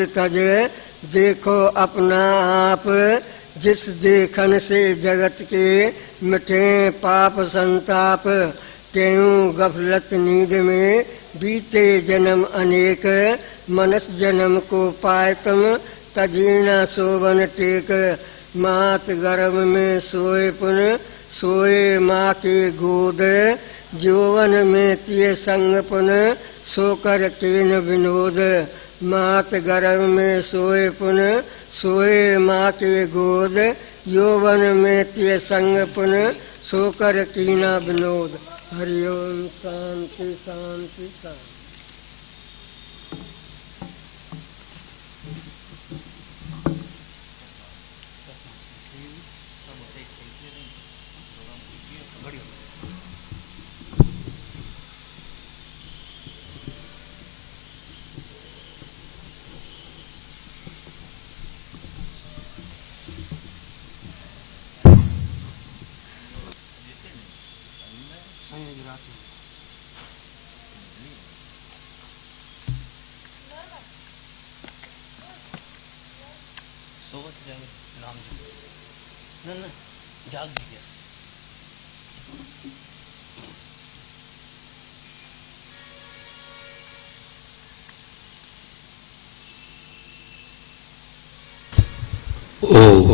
विनोद तज देखो अपना आप, जिस देखन से जगत के मिटे पाप संताप। त्यों गफलत नींद में बीते जन्म अनेक, मनुष्य जन्म को पाए तुम तजीना सोवन टेक। मात गर्भ में सोए पुन सोए माँ के गोद, यौवन में तिय संग पुन सोकर केन विनोद। मात गर्भ में सोए पुन सोए माँ के गोद, यौवन में तिय संग पुन सोकर कीना विनोद। हरि ओम। शांति शांति शांति। जाग भी गया। ओम।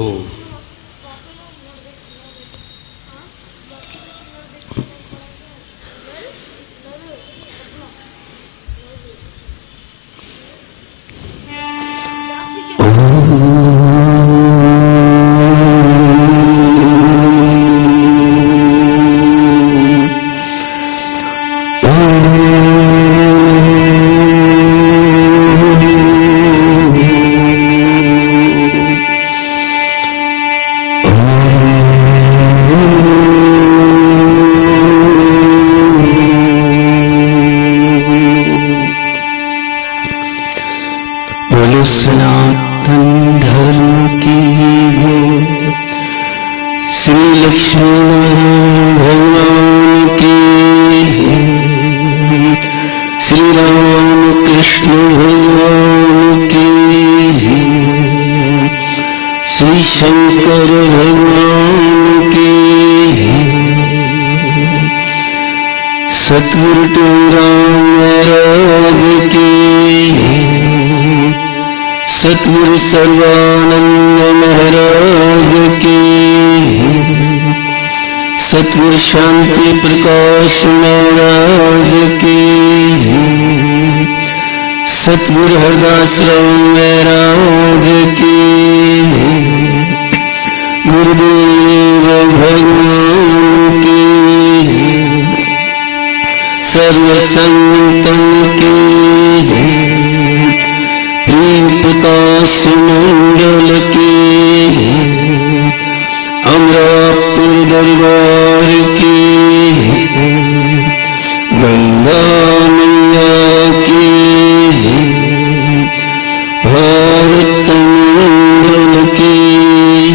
सनातन धर्म की जय। श्री लक्ष्मी नारायण भगवान की जय। श्री राम कृष्ण भगवान की जय। श्री शंकर भगवान की जय। सतगुरु टूराम महाराज की जय। सतगुरु सर्वानंद महाराज की जय। सतगुरु शांति प्रकाश महाराज की जय। सतगुरु हरदास राम महाराज की जय। गुरुदेव भगवान की जय। सर्व संतन की जय। प्रेम प्रकाश मंडल की जय। अमरापुर दरबार की जय। गंगा मैया की जय। भारत मंडल की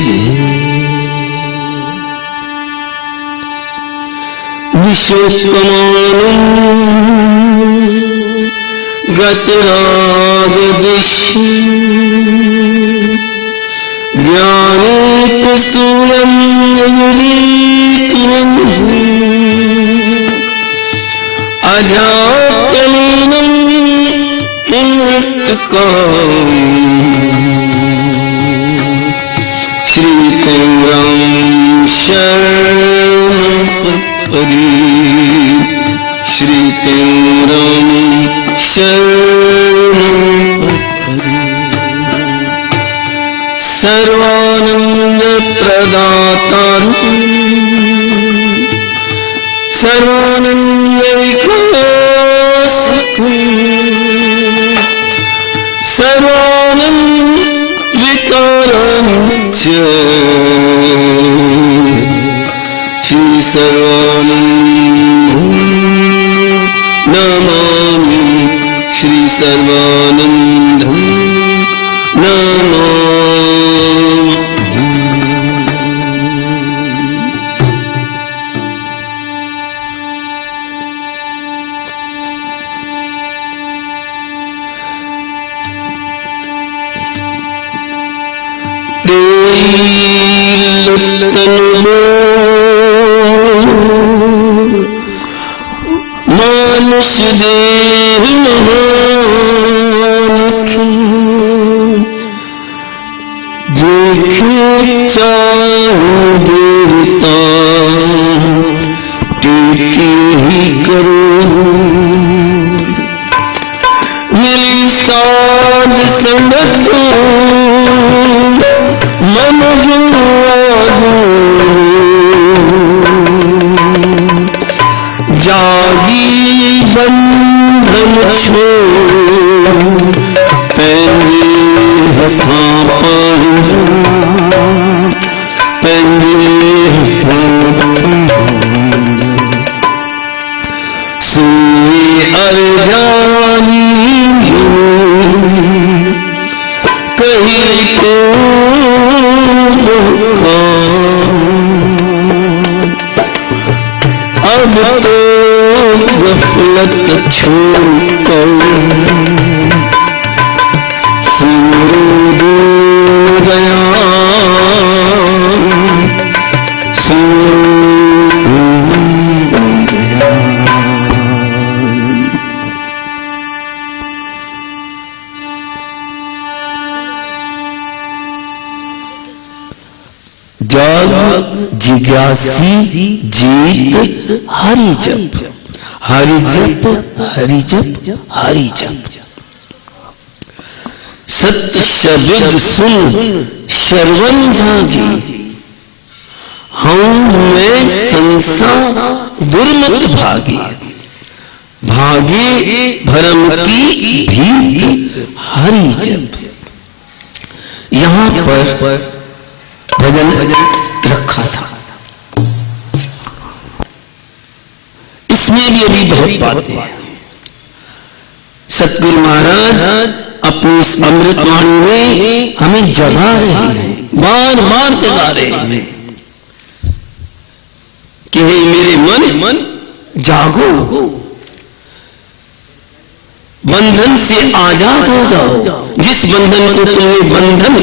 जय। विश्वकमानं गतराग दिशि ज्ञानेकसूरं विलीनं अजातलीनं मृत्युकाम् श्रीकौरां शरणं प्रपदे। श्रीकौरां शरणं प्रपदे। सर्वानंद प्रदातारं सर्वानंद विकासकं सर्वानंद विकारञ्च श्री सर्वानंदं नमामि। श्री सर्वानंदं नमामि। मानुष देह देखे चाहो देवता टेके ही करो मिली साध संगत मन जुआदो जागी बंधन छोड़ पहले हथा सोए अरजानी कहीं को दुखा अब तो गफलत छोड़कर सूर्योदय जाग जिज्ञासी जीत हरि जप हरि जप हरि जप हरि जप सत्य शब्द सुन श्रवण जागी हम में संसार दुर्मत भागी भागे भरम की भीत हरि जप। यहाँ पर भजन रखा था, इसमें भी अभी बहुत बातें हैं। सतगुरु महाराज अपनी इस अमृतवाणी में हमें जगा रहे हैं, बार बार जगा रहे हैं कि हे मेरे मन जागो, बंधन से आजाद हो जाओ। जिस बंधन को तुमने बंधन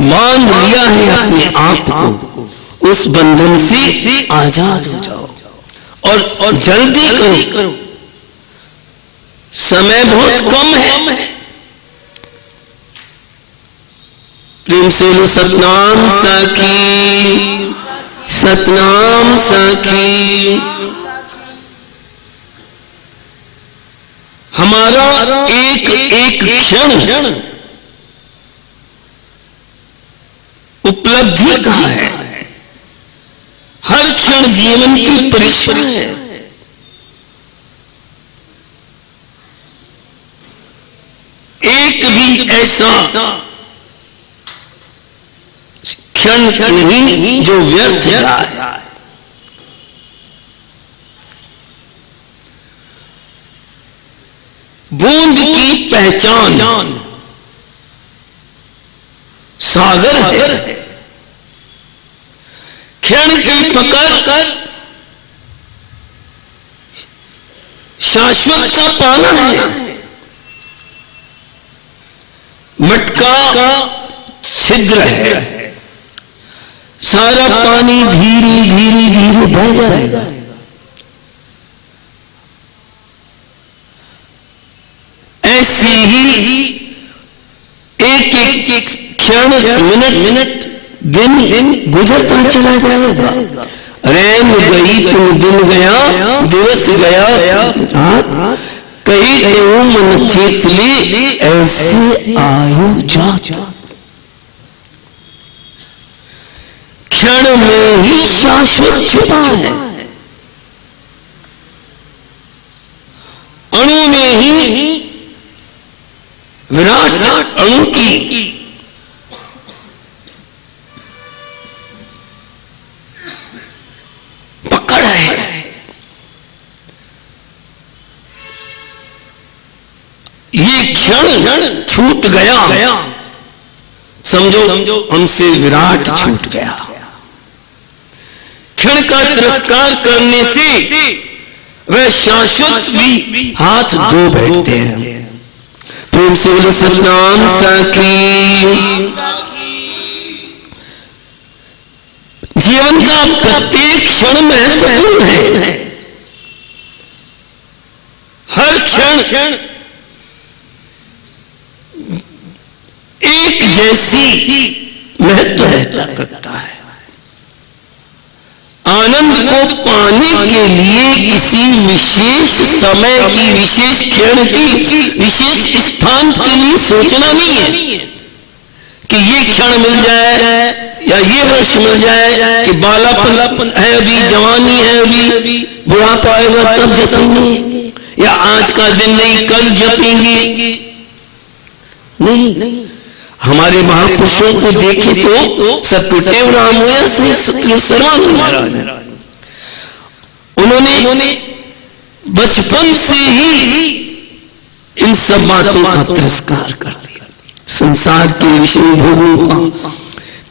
मान लिया है अपने आप को, उस बंधन से आजाद हो जाओ और जल्दी करो, समय बहुत कम है। प्रेम से बोलो सतनाम सखी, सतनाम सखी। हमारा एक एक क्षण उपलब्धि का है, हर क्षण जीवन की परीक्षा है। एक भी ऐसा क्षण नहीं जो व्यर्थ जाए। बूंद की पहचान सागर है, क्षण की पकड़ शाश्वत का पाना है। मटका छिद्र है, सारा पानी धीरे धीरे धीरे बह जाएगा। ऐसी ही एक एक क्षण मिनट दिन गुजरता चला जाएगा। रैन गई तुम दिन गया, दिवस गया कई तो मन चेत ले, ऐसे आयु जात। क्षण में ही शाश्वत छुपा है, अणु में ही विराट अणु की पकड़ है। ये क्षण छूट गया, समझो हमसे विराट छूट गया। क्षण का तिरस्कार करने से वह शाश्वत भी हाथ धो बैठते हैं। प्रेम से बोलो सतनाम सखी, जीवन का प्रत्येक क्षण महत्वपूर्ण है। हर क्षण एक जैसी महत्व रखता है। आनंद को पाने के लिए किसी विशेष समय की, विशेष क्षण की, विशेष स्थान के लिए सोचना नहीं है कि ये क्षण मिल जाए या ये वर्ष मिल जाए, कि बालापन है अभी, जवानी है अभी, बुढ़ापा आएगा तब जपेंगे, या आज का दिन नहीं कल जपेंगे। नहीं, हमारे महापुरुषों को देखे तो सत्यदेव राम हुए, सतगुरु सर्वानंद महाराज, उन्होंने बचपन से ही इन सब बातों का तिरस्कार कर दिया। संसार के विषय भोगों का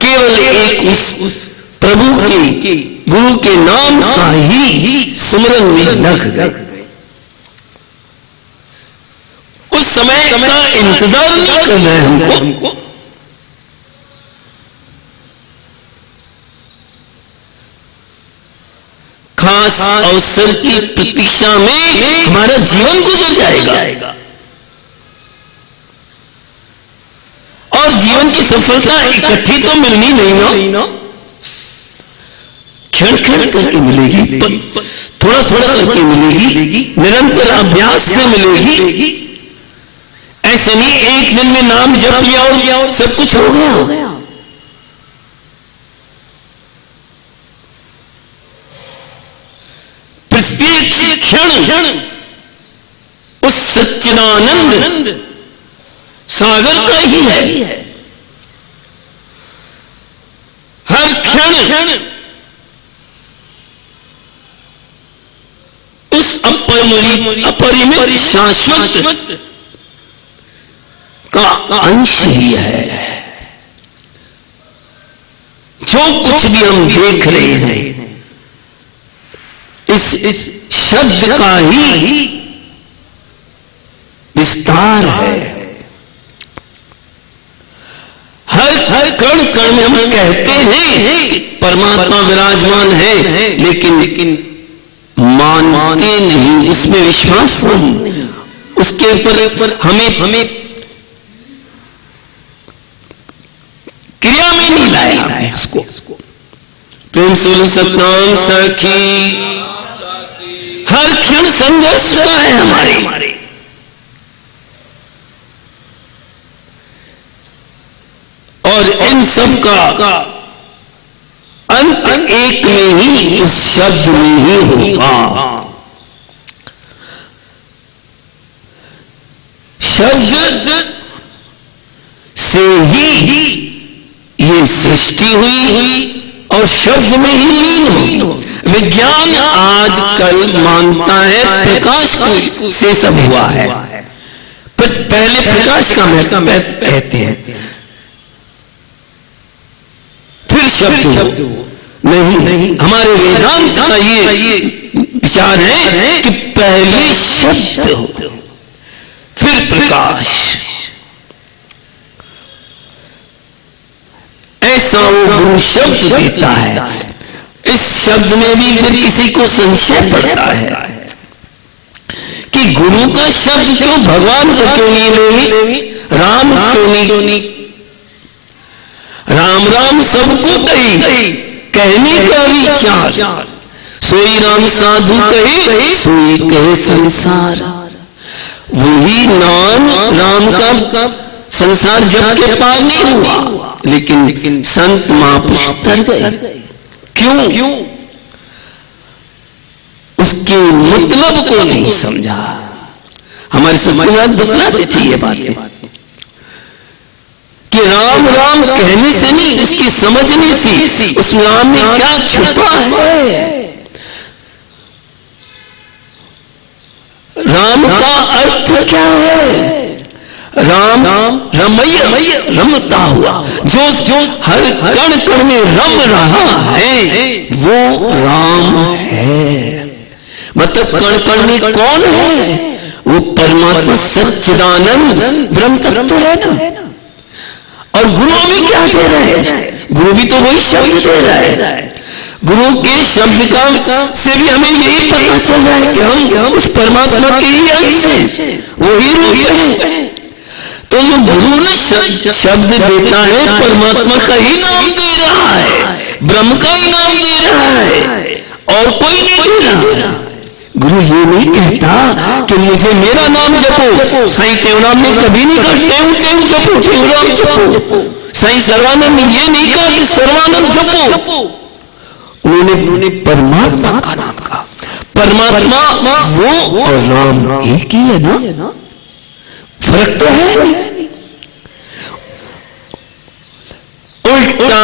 केवल एक उस प्रभु के, गुरु के नाम का ही सुमरन में लग गए। उस समय का इंतजार नहीं करना है हमको। खास अवसर की प्रतीक्षा में हमारा जीवन गुजर जाएगा और जीवन की सफलता इकट्ठी तो मिलनी नहीं ना, क्षण क्षण करके मिलेगी, थोड़ा थोड़ा करके मिलेगी, निरंतर अभ्यास से मिलेगी। ऐसे नहीं एक दिन में नाम जप लिया और सब कुछ हो गया। प्रत्येक क्षण उस सच्चिदानंद सागर का ही है। हर क्षण उस अपरिमित शाश्वत का अंश ही है। जो कुछ भी हम देख रहे हैं इस शब्द का ही विस्तार है। हर कण कण में हम कहते हैं कि परमात्मा विराजमान है, लेकिन मानते नहीं, उसमें विश्वास नहीं, उसके ऊपर हमें क्रिया में नहीं लाया है उसको। प्रेम से सतनाम सखी, हर क्षण संघर्ष रहा है हमारे। और इन सब का अंत एक में ही, उस शब्द में ही होगा। शब्द से ही ये सृष्टि हुई और शब्द में ही लीन हुई। विज्ञान आजकल मानता है प्रकाश से सब हुआ है, पहले प्रकाश का महत्व कहते हैं, फिर शब्द नहीं। हमारे वेदांत का ये विचार है कि पहले शब्द हो फिर प्रकाश। ऐसा वो गुरु शब्द देता है। इस शब्द में भी फिर किसी को संशय पड़ता है कि गुरु का शब्द क्यों, भगवान का क्यों नहीं, राम क्यों नहीं। राम राम सबको कही, कहने का विचार, सोई राम साधु कहे, सोई कहे संसार। वही नाम राम का संसार जब के पार नहीं हुआ, लेकिन संत महापुरुष तर गए। क्यों? उसके मतलब को नहीं समझा। हमारे समाज बतलाती थी ये बातें कि राम राम कहने से नहीं, उसकी समझने से उस नाम में क्या छुपा है। राम का अर्थ क्या है? राम रमैया, रमता हुआ, जो हर कण कण में रम रहा है वो राम है। मतलब कण कण में कौन है? वो परमात्मा सच्चिदानंद ब्रह्म तत्व है ना। और गुरु भी क्या दे रहे हैं? गुरु भी तो वही शब्द दे रहा है। गुरु के शब्द का से भी हमें यही पता चल रहा है कि हम उस परमात्मा के ही अंश हैं, वही रूप है। तो जो गुरु ने शब्द देता है परमात्मा का ही नाम दे रहा है, ब्रह्म का ही नाम दे रहा है, और कोई नहीं दे रहा। गुरु ये नहीं कहता कि मुझे मेरा नाम जपो। साईं टेवराम ने कभी नहीं कहा टेव टेव जपो, टेवराम जपो। साईं सर्वानंद ने ये नहीं कहा कि सर्वानंद जपो। उन्होंने परमात्मा का नाम कहा। परमात्मा वो और राम एक ही है ना, फर्क तो है। उल्टा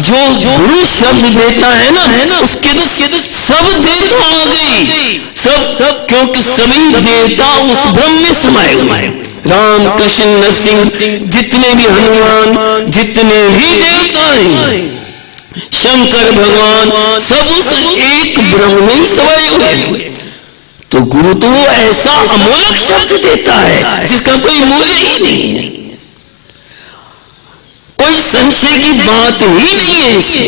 जो गुरु शब्द देता है ना उसके तो सब देवता आ गई, सब क्योंकि सभी देवता उस ब्रह्म में समाये हुए हैं। राम कृष्ण नरसिंह जितने भी हनुमान जितने भी देवता हैं, शंकर भगवान सब उस एक ब्रह्म में ही समाये हुए हैं। तो गुरु तो वो ऐसा अमोलक शब्द देता है जिसका कोई मूल्य ही नहीं है, कोई संशय की बात ही नहीं है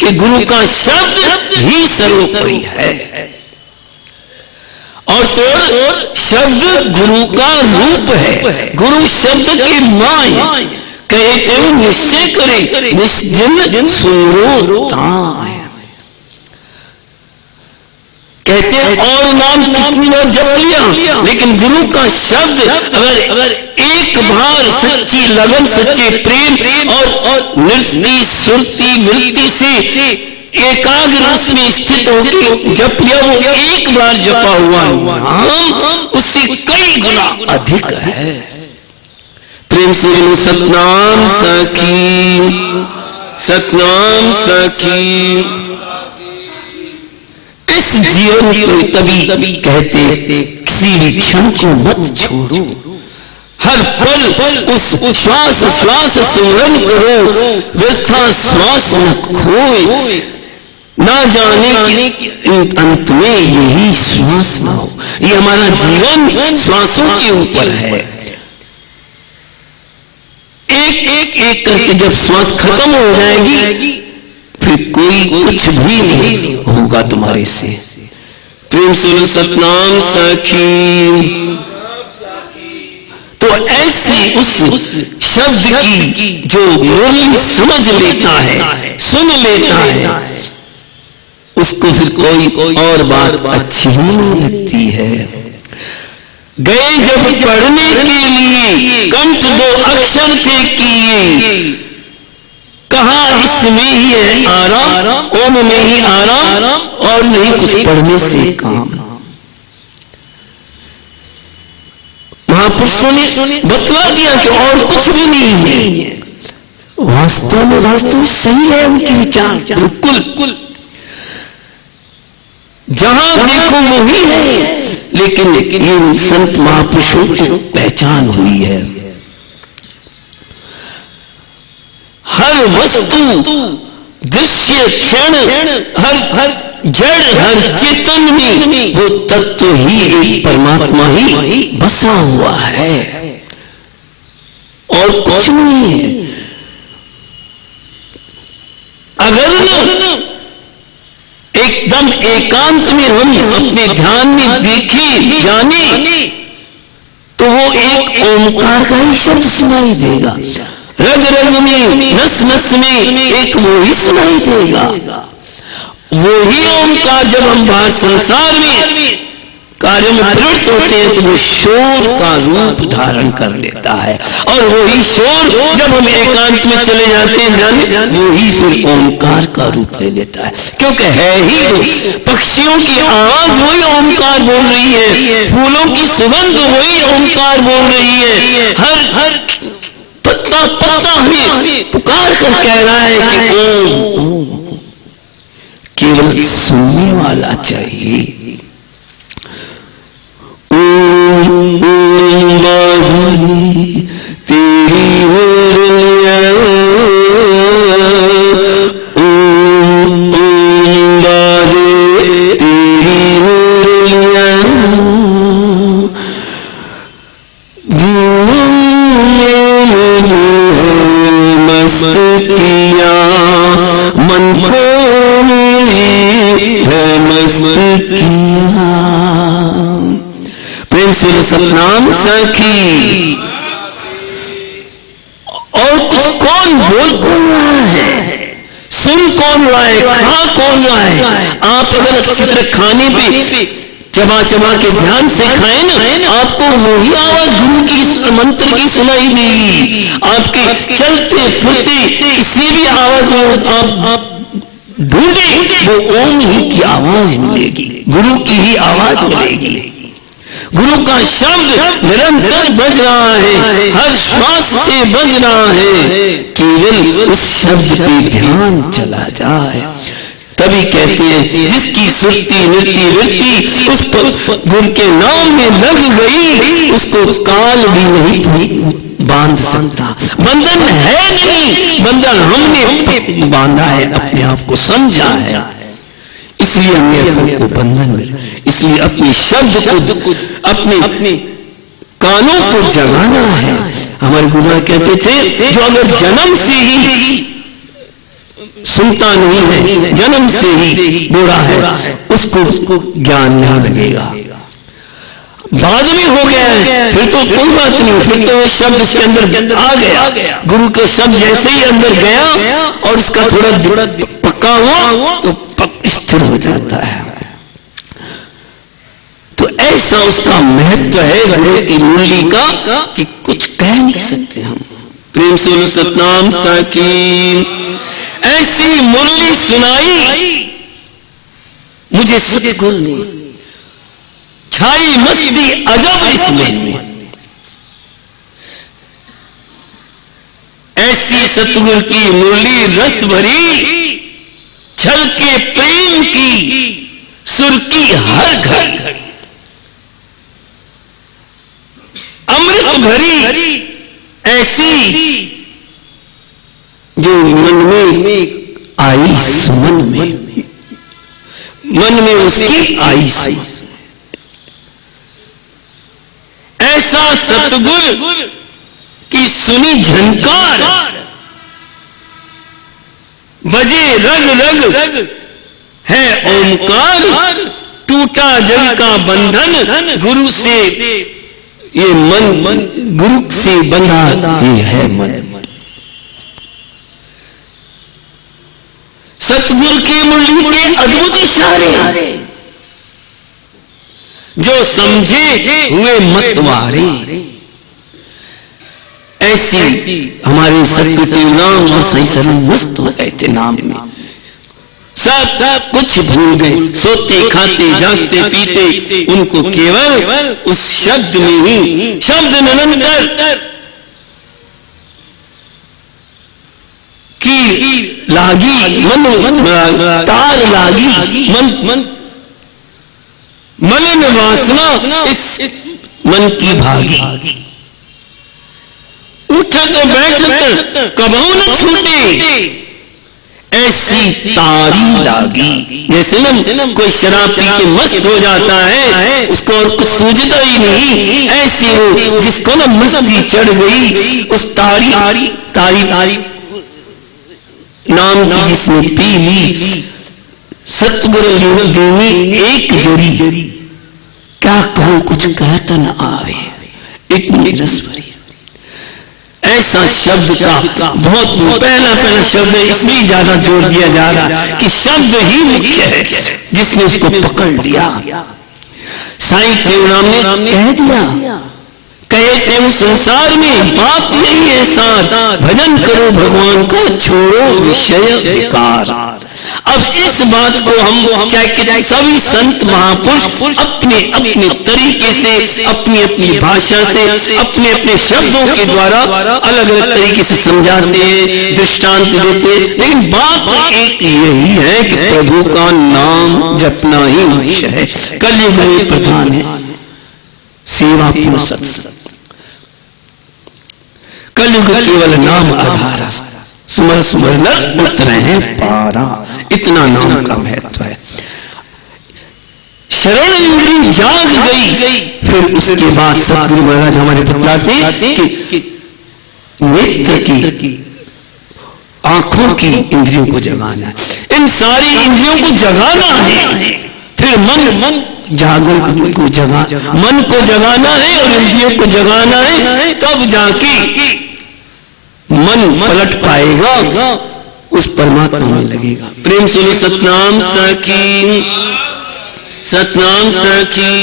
कि गुरु का शब्द ही सर्वोपरि है। और तो शब्द गुरु का रूप है, गुरु शब्द की माय कहते हो निश्चय करे निश्चिन सुनो ताय। कहते हैं और नाम कितनी बार जप लिया, लेकिन गुरु का शब्द अगर एक बार सच्ची लगन सच्चे प्रेम और नृत्य सुरती मृत्यु से एकाग्र उसमें स्थित होकर जप लिया, वो एक बार जपा हुआ नाम उससे कई गुना अधिक है। प्रेम से सतनाम सखी, सतनाम सखी। इस जीवन को तभी कहते किसी भी क्षण को मत छोड़ो, हर पल उस श्वास श्वास सुमरन करो, व्यथा श्वास न खोए, ना जाने कि अंत में यही श्वास न हो। ये हमारा जीवन श्वासों के ऊपर है। एक करके जब श्वास खत्म हो जाएगी फिर कोई कुछ भी नहीं होगा तुम्हारे से। प्रेम से सतनाम सखी। तो ऐसी उस शब्द की जो मूल्य समझ लेता है, सुन लेता है, उसको फिर कोई और बात अच्छी नहीं लगती है। गए जब पढ़ने के लिए कंठ 2 अक्षर थे किए, कहा इसमें ही है आराम, ओम में ही आराम, और नहीं कुछ पढ़ने से काम। महापुरुषों ने बतला दिया कि और कुछ भी नहीं है। वास्तव में सही है उनके विचार, बिल्कुल जहां देखो वही है। लेकिन इन संत महापुरुषों को पहचान हुई है। हर वस्तु दृश्य क्षण हर जड़ हर चेतन में वो तत्व ही एक परमात्मा ही बसा हुआ है और कुछ नहीं है। अगर एकदम एकांत में हम अपने ध्यान में देखें जाने तो वो एक ओंकार का ही शब्द सुनाई देगा। रग रग में नस नस में एक वो ही सुनाई देगा। वो ही ओंकार जब हम बाहर संसार में कार्य में प्रवृत्त होते हैं तो वो शोर का रूप धारण कर लेता है, और वही शोर जब हम एकांत में चले जाते हैं जाने वो ही फिर ओंकार का रूप ले लेता है। क्योंकि है ही पक्षियों की आवाज वही ओंकार बोल रही है, फूलों की सुगंध वही ओंकार बोल रही है, हर पत्ता पत्ता हमें पुकार कर कह रहा है कि ओम। केवल सुनने वाला चाहिए। ओम बाजुली तेरी होलिया, ओम बाजे तेरी होलिया, मस्त किया मन को सुन सतनाम सखी। और कुछ कौन बोल कौन रहा है, सुन कौन रहा है, खा कौन रहा है? आप अगर अच्छी तरह खाने पे चबा चबा के ध्यान से खाए ना, आपको वही आवाज गुरु की मंत्र की सुनाई देगी। आपके चलते फिरते किसी भी आवाज में आप ढूंढे, वो ओम ही की आवाज मिलेगी, गुरु की ही आवाज मिलेगी। गुरु का शब्द निरंतर बज रहा है, हर श्वास से बज रहा है, केवल उस शब्द पे ध्यान चला जाए। तभी कहते हैं जिसकी सुरती नृत्य वृत्ति उस पर गुरु के नाम में लग गई, उसको काल भी नहीं बांध सकता। बंधन है नहीं, बंधन हमने बांधा है, अपने आप को समझा है, इसलिए हमने अपने को बंधन में, इसलिए अपने शब्द को, अपने कानों को जगाना है। हमारे गुरु कहते थे जो अगर जन्म से ही सुनता नहीं है, जन्म से ही बूढ़ा है, उसको ज्ञान नहीं लगेगा। बाद में हो गया है फिर तो कोई बात नहीं, फिर तो शब्द इसके अंदर आ गया, गुरु के शब्द जैसे ही अंदर गया और उसका थोड़ा पक्का हुआ तो स्थिर हो जाता है। तो ऐसा उसका महत्व है गुरु की मुरली का कि कुछ कह नहीं सकते हम। प्रेम से बोलो सतनाम सखी। ऐसी मुरली सुनाई मुझे सतगुरु ने, छाई मस्ती अजब इस मन में। ऐसी सतगुरु की मुरली रस भरी, छलके प्रेम की सुर की हर घर, अमृत भरी ऐसी जो मन में आई सुमन में, मन में उसकी आई सी। ऐसा सतगुरु की सुनी झनकार, बजे रग रग है ओमकार, टूटा जग का बंधन गुरु से, ये मन गुरु से बंधा ये है मन। सतगुरु की मुरली के अद्भुत इशारे जो समझे हुए मतवारे, ऐसी हमारे सतगुरु नाम और सही सरल मस्त हो गए थे नाम में, सब कुछ भूल गए, सोते खाते जागते पीते उनको केवल उस शब्द में ही, शब्द निरंतर की लागी मन तार लागी, मन मलिन वासना इस मन की भागी, उठत बैठत कबहू न छूटे, ऐसी तारी लागी। जैसे ना कोई शराब पी के मस्त हो जाता है, उसको और कुछ सूझता ही नहीं, ऐसी हो जिसको ना मस्ती चढ़ गई, उस तारी नाम की जिसने पी ली, सतगुरु देनी एक जोड़ी, क्या कहूं कुछ कहता न आवे, इतनी रस भरी। ऐसा शब्द का बहुत पहला शब्द है, इसमें ज्यादा जोर दिया जा रहा है कि शब्द ही मुख्य है, जिसने उसको पकड़ लिया। साईं देवराम ने कह दिया, कहते हैं संसार में बात यही है साथ, भजन करो भगवान का, छोड़ो विषय विकार। अब इस बात को हम क्या कहते, सभी संत महापुरुष अपने अपने तरीके से, अपनी अपनी भाषा से, अपने अपने शब्दों के द्वारा अलग अलग तरीके से समझाते हैं, दृष्टांत देते हैं, लेकिन बात एक यही है कि प्रभु का नाम जपना ही मुख्य है। कलयुग में प्रधान है सेवा पूर्ण सत्संग, कलयुग केवल नाम आधार, सुमर सुमर न उतरे हैं पारा, इतना नाम का महत्व है। शरण इंद्री जाग गई, फिर उसके बाद सतगुरु महाराज हमारे बतलाते कि नेत्र की, आंखों की इंद्रियों को जगाना है, इन सारी इंद्रियों को जगाना है, फिर मन जागरण को मन को जगाना है और इंद्रियों को जगाना है, तब जाके मन पलट पाएगा, उस परमात्मा में लगेगा। प्रेम से सतनाम सखी, सतनाम सखी।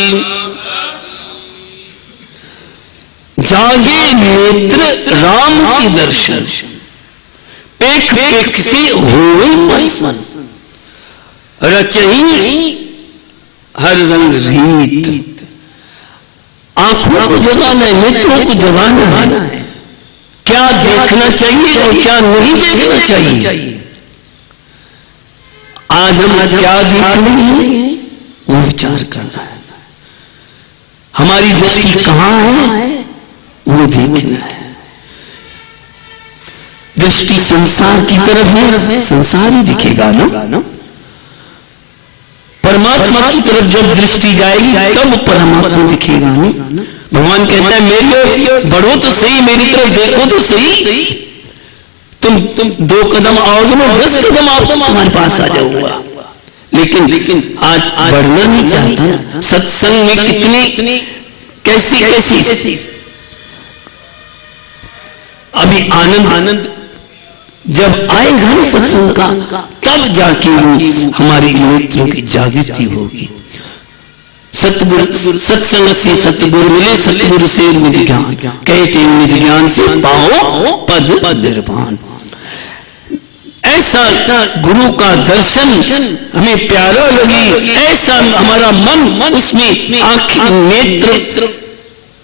जागे नेत्र राम के दर्शन, पेख पेख से होए परिस्मन, रचही हर रंग रीत। आंखों को जगाना है, नेत्रों को जगाना है, क्या देखना चाहिए और क्या नहीं देखना चाहिए। आज हम क्या देख रहे हैं वो विचार करना है। हमारी दृष्टि कहां है वो देखना है। दृष्टि संसार की तरफ है, संसार ही दिखेगा ना। परमात्मा की तरफ जब दृष्टि जाएगी तब परमात्मा दिखेगा नहीं। भगवान कहता है मेरी ओर बढ़ो तो सही, मेरी तरफ देखो तो सही। तुम 2 कदम आओगे मैं 10 कदम आओगे तुम्हारे पास आ जाऊंगा। लेकिन आज बढ़ना नहीं चाहता। सत्संग में कितनी कैसी अभी आनंद जब आएगा ना सत्संग का, तब जाके हमारी नेत्रों की जागृति होगी। सत्संग से सतगुरु मिले, सतगुरु से निज ज्ञान, कहते निज ज्ञान से पाओ पद निर्वाण। ऐसा गुरु का दर्शन हमें प्यारा लगे, ऐसा हमारा मन उसमें आंखें नेत्र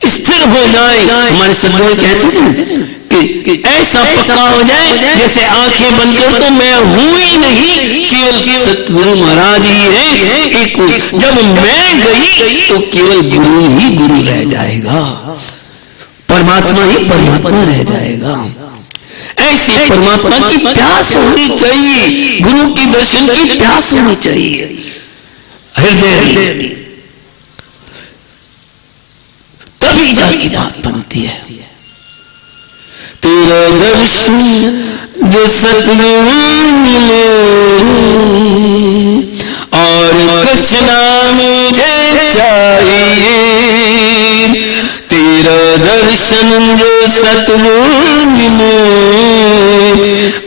स्थिर हो जाए। हमारे सदगुरु कहते हैं कि ऐसा पक्का हो जाए जैसे आंखें बंद कर तो मैं हूं ही नहीं, केवल सतगुरु महाराज ही है। एक जब मैं गई तो केवल गुरु ही गुरु रह जाएगा, परमात्मा ही परमात्मा रह जाएगा। ऐसे परमात्मा की प्यास होनी चाहिए, गुरु की दर्शन की प्यास होनी चाहिए हृदय में, तभी जाके बात बनती है। तेरा दर्शन जो सतगुरु मिले और कुछ ना मुझे चाहिए। तेरा दर्शन जो सतगुरु मिले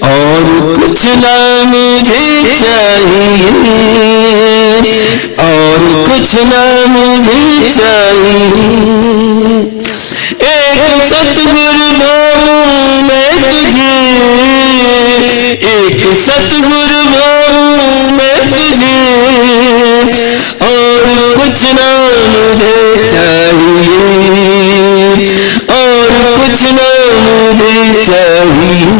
और कुछ ना मुझे चाहिए, और कुछ ना मुझे चाहिए। एक सतगुरु भाऊं मैं तुझे, एक सतगुरु भाऊं मैं तुझे, और कुछ ना मुझे चाहिए, और कुछ ना मुझे चाहिए।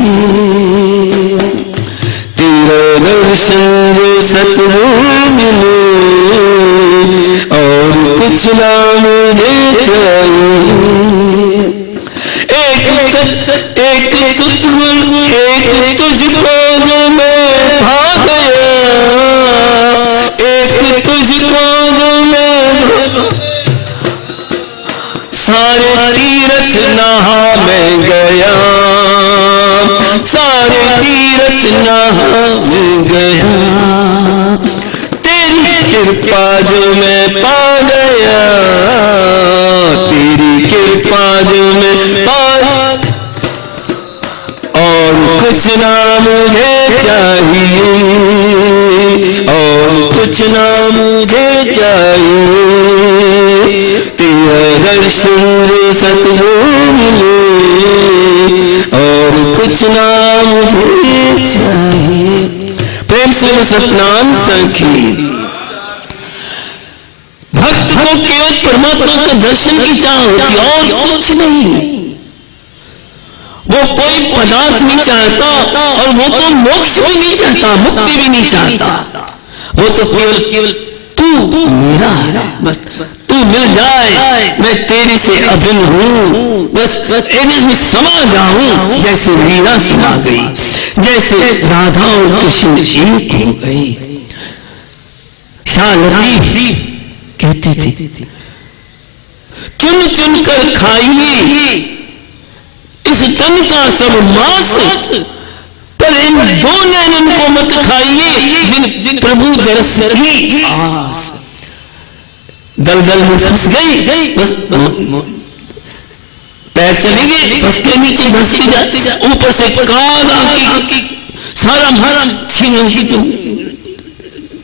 तेरा दर्शन जो सतगुरु मिले और कुछ ना मुझे चाहिए। एक तुझको जो मैं भा गया, एक तुझको जो मैं सारे तीरथ नहा मैं गया, सारे तीरथ नहा मैं गया। तेरी कृपा जो मैं पा गया, तेरी कृपा जो मैं पा, और कुछ ना मुझे चाहिए, और कुछ ना मुझे चाहिए। तेरा दर्शन जो सतगुरु मिले और कुछ ना मुझे चाहिए। प्रेम से सतनाम सखी। भक्त को केवल परमात्मा का दर्शन की चाह होती और कुछ नहीं। वो कोई पदार्थ नहीं चाहता और वो तो मोक्ष भी नहीं चाहता, मुक्ति भी नहीं चाहता। वो तो केवल तू मेरा है, बस तू मिल जाए, मैं तेरे से अभिन्न हूँ, बस इसमें समा जाऊं। जैसे मीरा समा गई, जैसे राधा और कृष्ण एक हो गई। शाह लतीफ कहते थे चुन चुन कर खाइए इस तन का सब मांस, पर इन 2 नैनन को मत खाइए जिन प्रभु दरस की आस। दलदल में फंस गई, बस पैर चलेंगे, फंस के नीचे धंसती जाती, ऊपर से काला की सारा छीन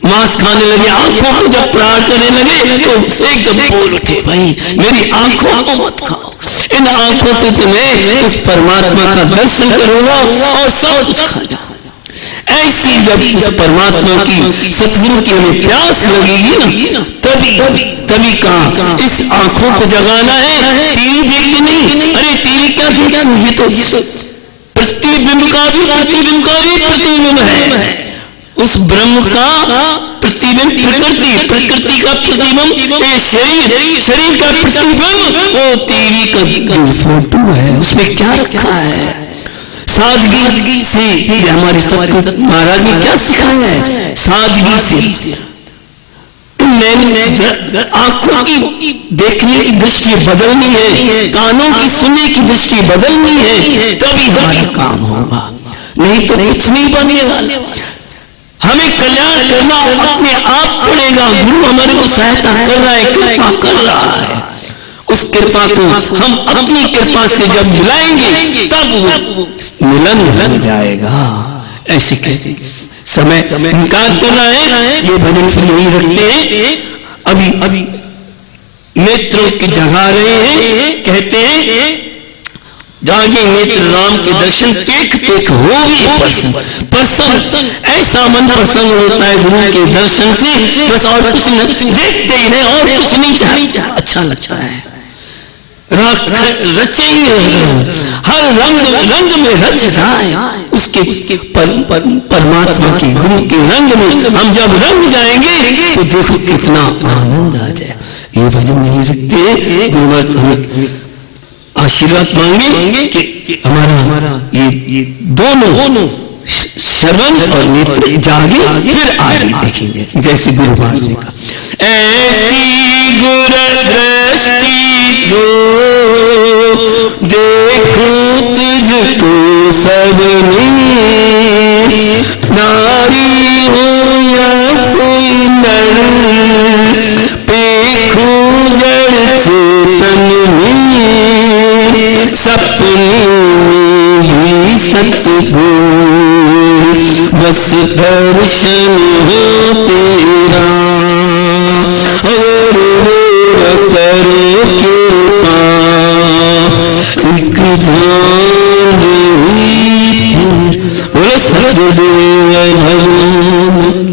मांस खाने लगे, आंखों को जब प्रहार करने लगे तो एकदम बोल उठे, भाई मेरी आंखों को मत खाओ, इन आंखों से तुम्हें उस परमात्मा का दर्शन करूंगा और सब कुछ खा जाओ। ऐसी जब उस परमात्मा की सतगुरु की उन्हें प्यास लगेगी ना, तभी कहा इस आंखों को जगाना है, टीवी देखती नहीं, अरे टीवी क्या देखा, ये तो प्रतिबिंब का भी प्रतिबिंब है, उस ब्रह्म का प्रतिबिंब प्रकृति का प्रतिबिंब, शरीर का प्रतिबिंब वो टीवी का जो फोटो है उसमें क्या रखा है। सादगी से हमारे सतगुरु महाराज ने क्या सिखाया है, सादगी से आंखों की देखने की दृष्टि बदलनी है, कानों की सुनने की दृष्टि बदलनी है, तभी हमारा काम होगा, नहीं तो कुछ नहीं बने वाले। हमें कल्याण करना अपने आप पड़ेगा, गुरु हमारे को सहायता कर रहा है, कृपा कर रहा है, उस कृपा को हम अपनी कृपा से जब मिलाएंगे तब मिलन हो जाएगा। ऐसे कहते समय इनकार कर रहा है, ये भजन से यही रखते हैं। अभी नेत्रों की जगा रहे हैं, कहते हैं जागे नेत्र राम के दर्शन, पेख हो भी प्रसन्न, ऐसा मन प्रसन्न होता है गुरु के दर्शन से, बस और कुछ नहीं, देखते ही नहीं और कुछ नहीं चाहिए, अच्छा लगता है। रचेंगे हर रंग में रच जाए उसके परमात्मा की, गुरु के रंग में हम जब रंग जाएंगे तो देखो कितना आनंद आ जाए। ये भजन नहीं सकते, गुरु आशीर्वाद मांगे कि हमारा ये दोनों श्रवण और नेत्र जागे, फिर आगे देखेंगे। जैसे गुरु महाराज ने कहा, ऐसी गुरु दृष्टि दो देखो तुझको सबने, नारी हो या कोई नर, देखो जड़ चेतन में, सपने में सतगुरु बस दर्शन हो तेरा, और करे कृपा एक ध्यान बोले सतगुरु भगवान।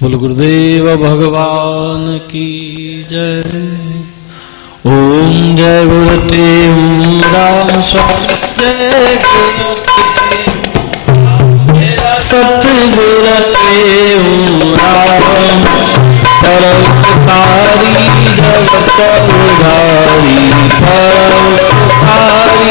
बोल गुरुदेव भगवान की जय। ओम जय गुरुदेव राम जय सतगुरुदेव राम, परोपकारी जगत उधारी, परोपकारी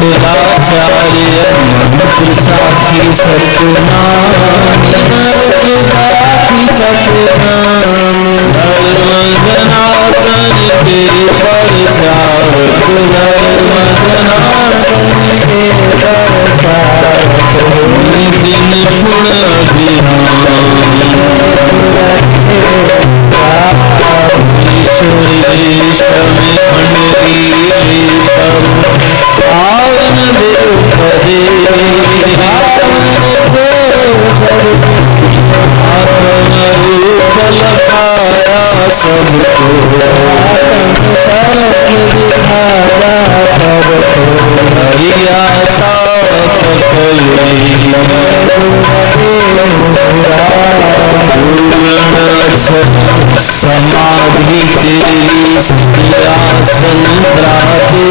मंडलाचार्य मंत्र साखी सत्यनाम, साखी सत्यनाम, धर्मजनार्दन के परिचारक, धर्मजनार्दन के परिचारक, दिन गुण पावन देव पदे फल पाया सबको हरियाता समाधि तेरी आसन राधे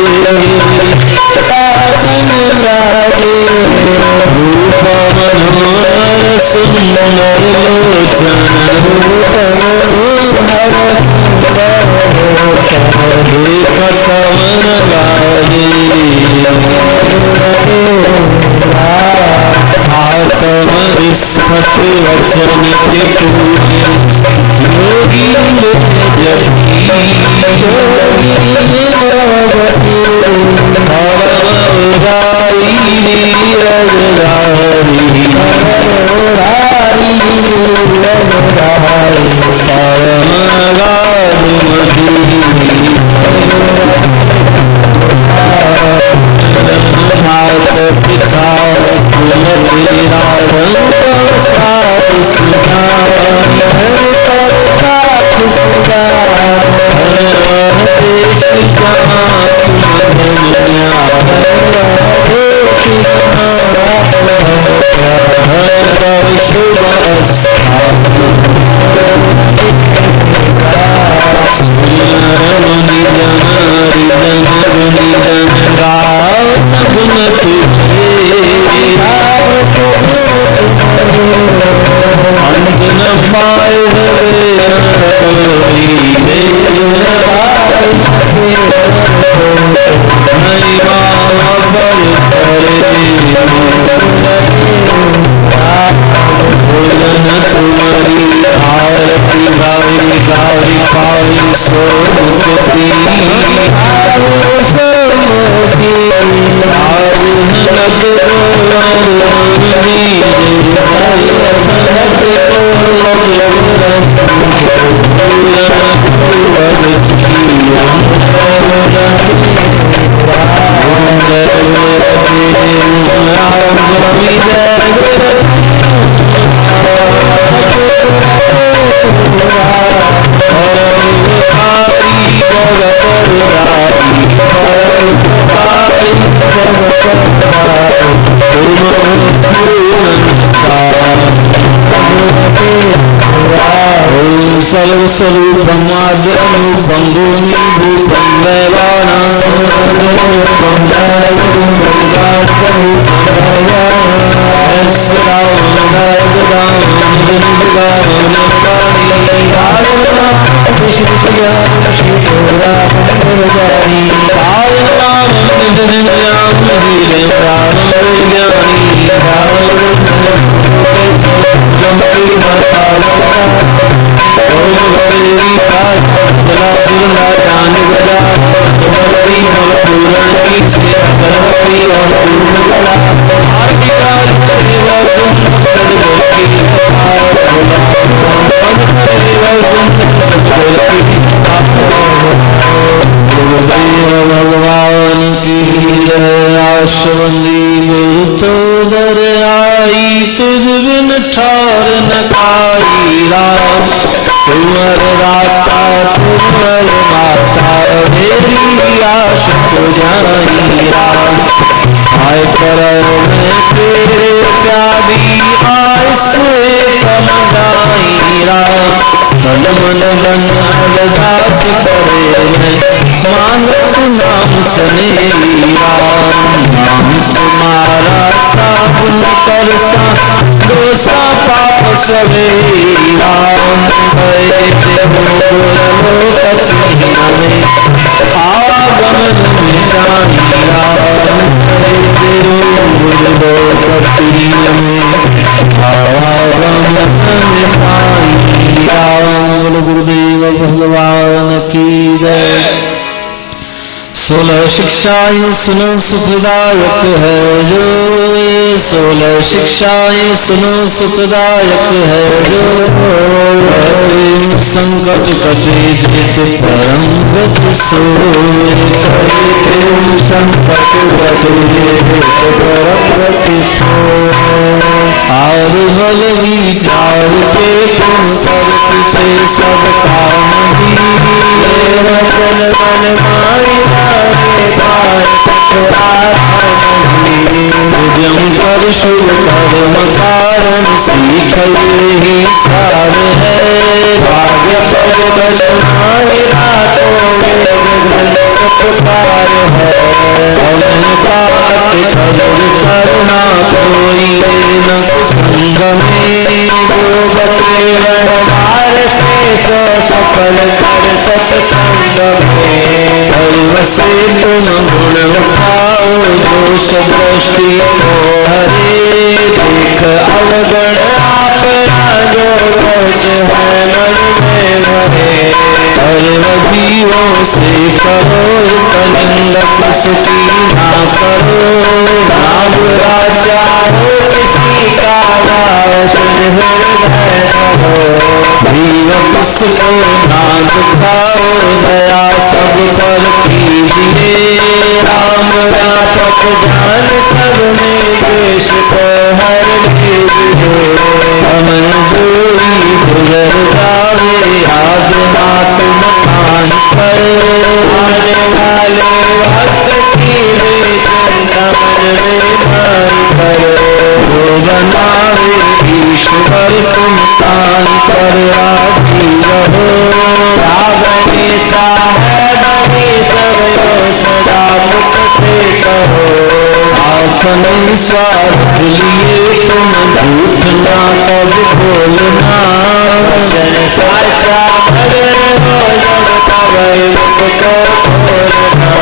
रूप मनोहर सुंदर लोचन देख कमर लागे आत्म विस्फट वचन के पूजे योगी जपी योगी हरदाई रजदारी परम गाद मात पिता कुल तेरा रंग साथ सुना सोलह शिक्षाएं सुनो सुखदायक है जो 16 शिक्षाएं सुनो सुखदायक है जो संकट कटे देत परम गत सो संकट कटे देत परम गत सो और बल विचार के तुम कर पीछे सब काम ही वचन मन माई उद्यम कर शुभ कर्म कारण सीख ही चार है भाग्य पर दशनाई रातों में पुकार है समय पात कदर करना कोई न संग में जो बचे व्यवहार से सो सफल कर सत्संग में सर्व से तुम गुण उठाओ दोष दृष्टि को हरे देख अवगण आप जो रोज है मन में भरे सर्व जीवों से करो कलिंग कसुटी ना करो नाम राजा हो किसी का हृदय करो जीव किसको ना दुखाओ दया सब पर कीजिए राम व्यापक जान सब में देश को हर लीजिए अमन जोड़ी गुजर जावे याद ना तुम कान पर आने वाले वक्त की चिंता मन में मारी करो जो बनावे ईश्वर तुम कान पर राजी रहो रावणेता है बनी सब सदा मुख से कहो अपने स्वार्थ लिए तुम झूठ ना कब बोलना वचन साचा मगर हो जब तब मुख को खोलना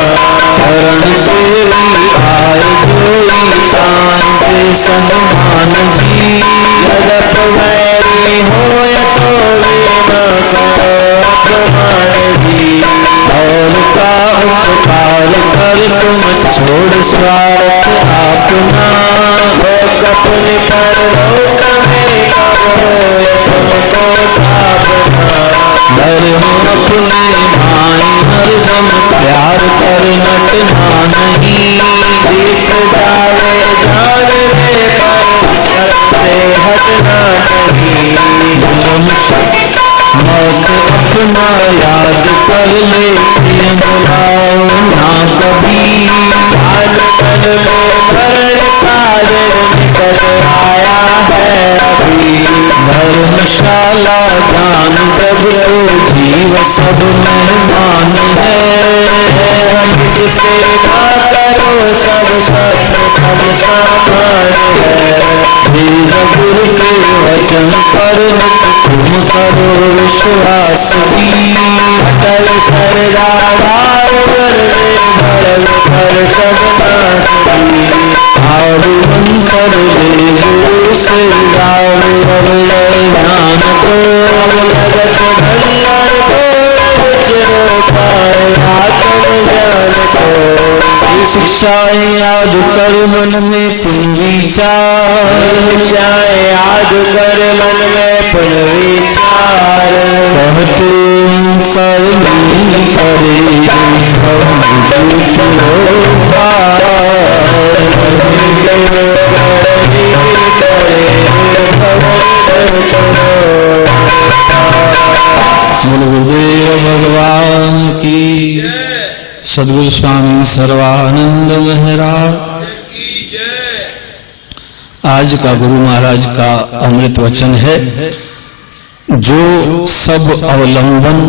शरण तेरी आए जोई कान के सम्मान जी जगत वैरी हो तो अपमान जी और का उपकार कर तुम छोड़ स्वार्थ अपना लोक अपने पर लोक में करो तुमको थापना धर्म अपने भाई हरदम प्यार कर नटना नहीं जीत जावे जानने पर से हटना नहीं मौत अपना याद कर ले बुलाओ ना कभी काल मन में मरण काल निकट आया है अभी धर्मशाला जान जब तो जीव सब मेहमान है जिससे ना करो सब सब सामान है गुरु के वचन पर तुम करो विश्वास की अटल सरदार भरल कर सब नाश की और अंतर गुरु से गाओ ज्ञान को लगत भंडार को चरो पाए आत्म ज्ञान को शिक्षाएं याद कर मन में शिक्षाएं याद कर मन में पुण्य विचार कहते कर नहीं करे गुरुदेव भगवान की सद्गुरु स्वामी सर्वानंद महाराज आज का गुरु महाराज का अमृत वचन है जो सब अवलंबन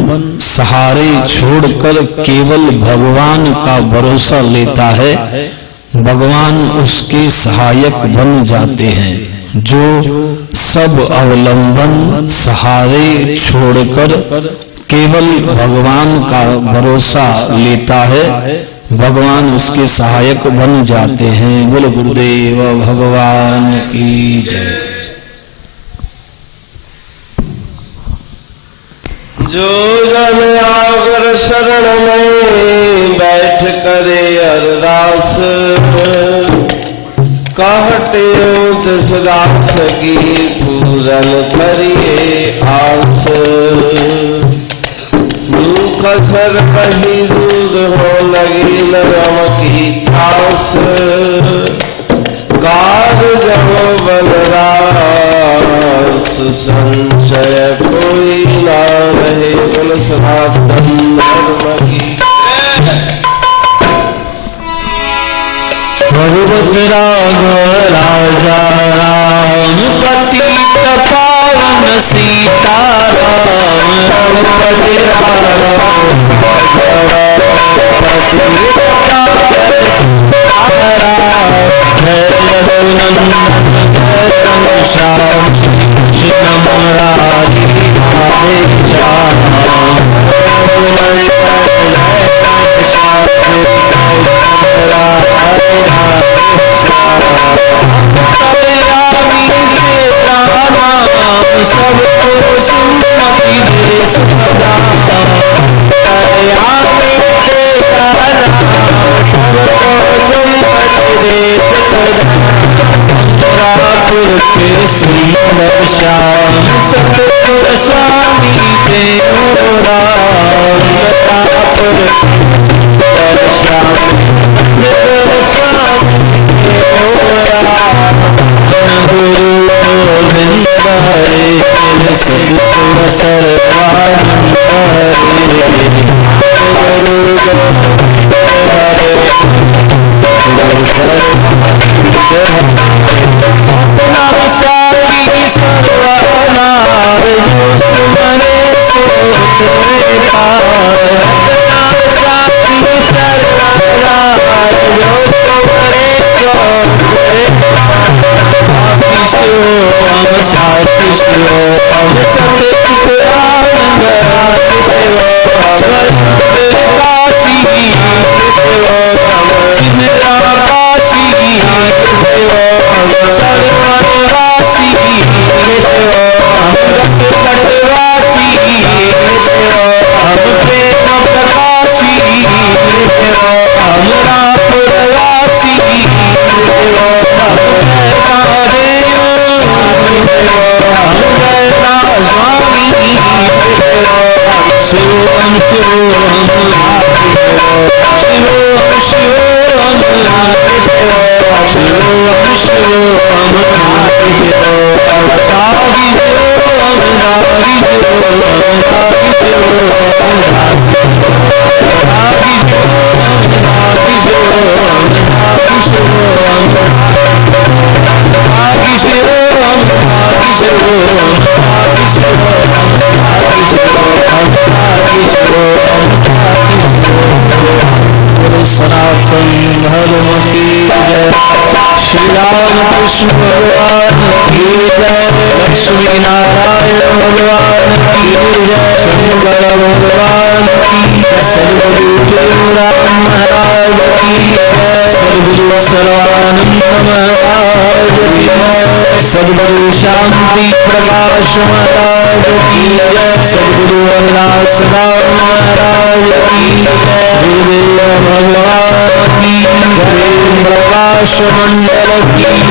सहारे छोड़कर केवल भगवान का भरोसा लेता है भगवान उसके सहायक बन जाते हैं जो सब अवलंबन सहारे छोड़कर केवल भगवान का भरोसा लेता है भगवान उसके सहायक बन जाते हैं। बोल गुरुदेव भगवान की जय। जो जन आगर शरण में बैठ करे अरदास कहटियो तिसदास की पूरन करिए आस दुख सर कहीं दूर हो लगी लगम की ठास कार जब बलरास संशय कोई ना रहे बोल सनातन धर्म की भगवत राघव राजा राम पतित पावन सीताराम भगवत राघव पतित श्याम श्याम राधे सबको सुमति दे सदा श्री श्याम सतपुर स्वामी देवरा श्याम गुरु गोविंद सतपुर सर्वानंद सनातन धर्म की जय। श्री राम कृष्ण भगवान की जय। लक्ष्मी नारायण भगवान की जय। शंकर भगवान की जय। सद्गुरु राम महाराज की जय। सद्गुरु सर्वानंद महाराज की जय। सद्गुरु शांति प्रकाश महाराज की जय। सद्गुरु अल्लाह महाराज की जय। भगवान की जय। प्रकाश मंडल की